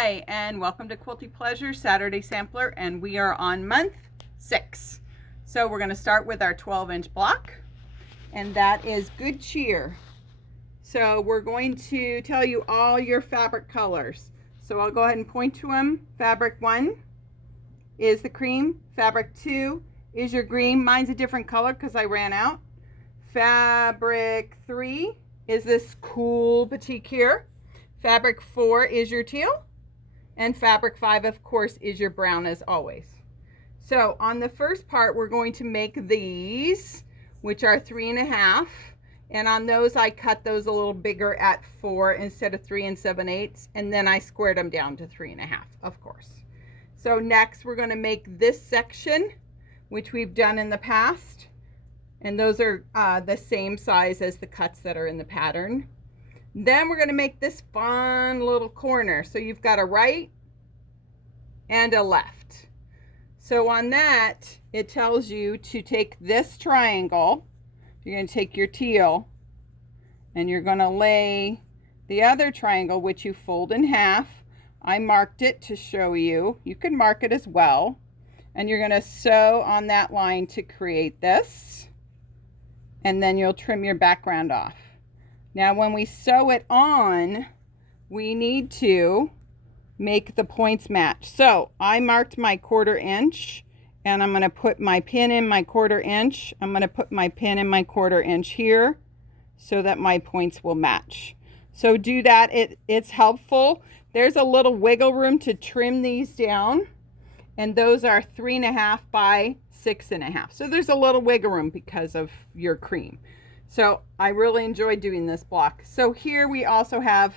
Hi, and welcome to Quilty Pleasure Saturday Sampler, and we are on month 6. So we're going to start with our 12-inch block, and that is Good Cheer. So we're going to tell you all your fabric colors. So I'll go ahead and point to them. Fabric 1 is the cream. Fabric 2 is your green. Mine's a different color because I ran out. Fabric 3 is this cool batik here. Fabric 4 is your teal, and fabric 5, of course, is your brown as always. So on the first part, we're going to make these, which are 3.5, and on those I cut those a little bigger at 4 instead of 3 7/8, and then I squared them down to 3.5, of course. So next we're going to make this section, which we've done in the past, and those are the same size as the cuts that are in the pattern. Then we're going to make this fun little corner. So you've got a right and a left. So on that, it tells you to take this triangle. You're going to take your teal and you're going to lay the other triangle, which you fold in half. I marked it to show you. You can mark it as well. And you're going to sew on that line to create this. And then you'll trim your background off. Now when we sew it on, we need to make the points match. So I marked my 1/4 inch, and I'm going to put my pin in my 1/4 inch. I'm going to put my pin in my 1/4 inch here so that my points will match. So do that. It's helpful. There's a little wiggle room to trim these down, and those are 3.5 by 6.5. So there's a little wiggle room because of your cream. So I really enjoy doing this block. So here we also have,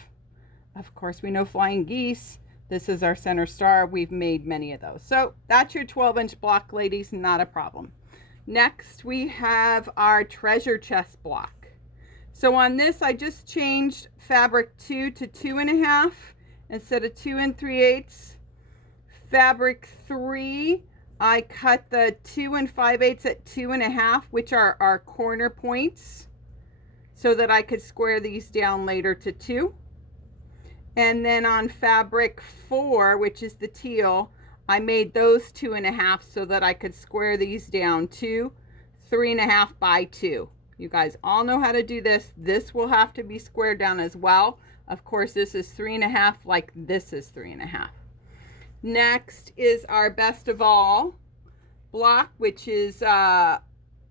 of course, we know flying geese. This is our center star. We've made many of those. So that's your 12-inch block, ladies, not a problem. Next, we have our treasure chest block. So on this, I just changed fabric 2 to 2.5 instead of 2 3/8. Fabric 3, I cut the 2 5/8 at 2.5, which are our corner points, so that I could square these down later to 2. And then on fabric 4, which is the teal, I made those 2.5 so that I could square these down to 3.5 by 2. You guys all know how to do this. This will have to be squared down as well. Of course, this is 3.5 like this is 3.5. Next is our best of all block, which is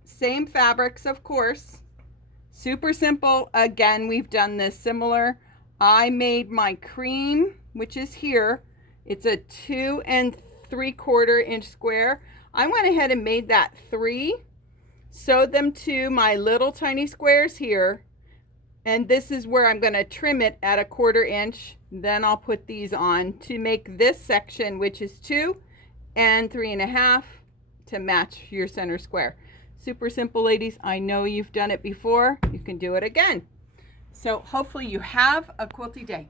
same fabrics, of course. Super simple. Again, we've done this similar. I made my cream, which is here. It's a 2 3/4 inch square. I went ahead and made that 3, sewed them to my little tiny squares here, and this is where I'm going to trim it at 1/4 inch. Then I'll put these on to make this section, which is 2 3.5 to match your center square. Super simple, ladies. I know you've done it before. You can do it again. So hopefully you have a quilty day.